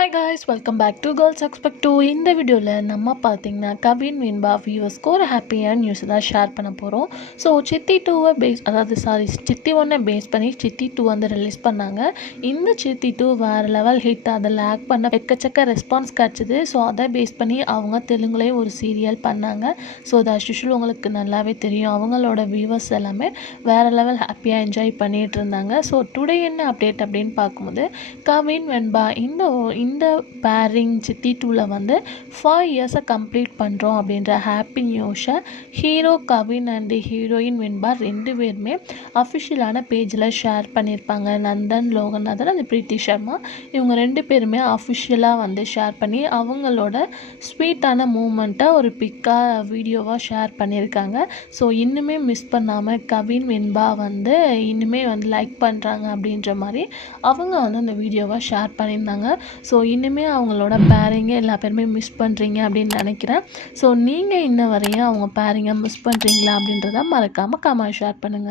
Hi guys, welcome back to girls expect too. இந்த வீடியோவில் நம்ம பார்த்தீங்கன்னா கவின் வெண்பா வியூவர்ஸ்க்கு ஒரு ஹாப்பியான நியூஸ் தான் ஷேர் பண்ண போகிறோம். ஸோ சித்தி 2 சித்தி 1 பேஸ் பண்ணி சித்தி 2 வந்து ரிலீஸ் பண்ணாங்க. இந்த சித்தி 2 வேறு லெவல் ஹிட். அதில் ஆக்ட் பண்ண எக்கச்சக்க ரெஸ்பான்ஸ் கிடச்சிது. ஸோ அதை பேஸ் பண்ணி அவங்க தெலுங்குலேயும் ஒரு சீரியல் பண்ணாங்க. ஸோ அது அஸ்யூஷுவல் உங்களுக்கு நல்லாவே தெரியும். அவங்களோட வியூவர்ஸ் எல்லாமே வேறு லெவல் ஹாப்பியாக என்ஜாய் பண்ணிகிட்டு இருந்தாங்க. ஸோ டுடே என்ன அப்டேட் அப்படின்னு பார்க்கும்போது கவின் வெண்பா இந்த பேரிங் சித்தி 2ல வந்து 5 இயர்ஸை கம்ப்ளீட் பண்ணுறோம் அப்படின்ற ஹாப்பி நியூஸை ஹீரோ கவின் அண்டு ஹீரோயின் வெண்பா 2 பேருமே அஃபிஷியலான பேஜில் ஷேர் பண்ணியிருப்பாங்க. நந்தன் லோகநாதன் அந்த பிரீத்தி சர்மா இவங்க 2 பேருமே அஃபிஷியலாக வந்து ஷேர் பண்ணி அவங்களோட ஸ்வீட்டான மூமெண்ட்டை ஒரு பிக்காக வீடியோவாக ஷேர் பண்ணியிருக்காங்க. ஸோ இன்னுமே மிஸ் பண்ணாமல் கவின் வெண்பா வந்து இன்னுமே வந்து லைக் பண்ணுறாங்க அப்படின்ற மாதிரி அவங்க வந்து அந்த வீடியோவை ஷேர் பண்ணியிருந்தாங்க. ஸோ இன்னுமே அவங்களோட பேரிங்கை எல்லா பேருமே மிஸ் பண்ணுறீங்க அப்படின்னு நினைக்கிறேன். ஸோ நீங்கள் இன்ன வரையும் அவங்க பேரிங்கை மிஸ் பண்ணுறீங்களா அப்படின்றத மறக்காமல் கமெண்ட் ஷேர் பண்ணுங்கள்.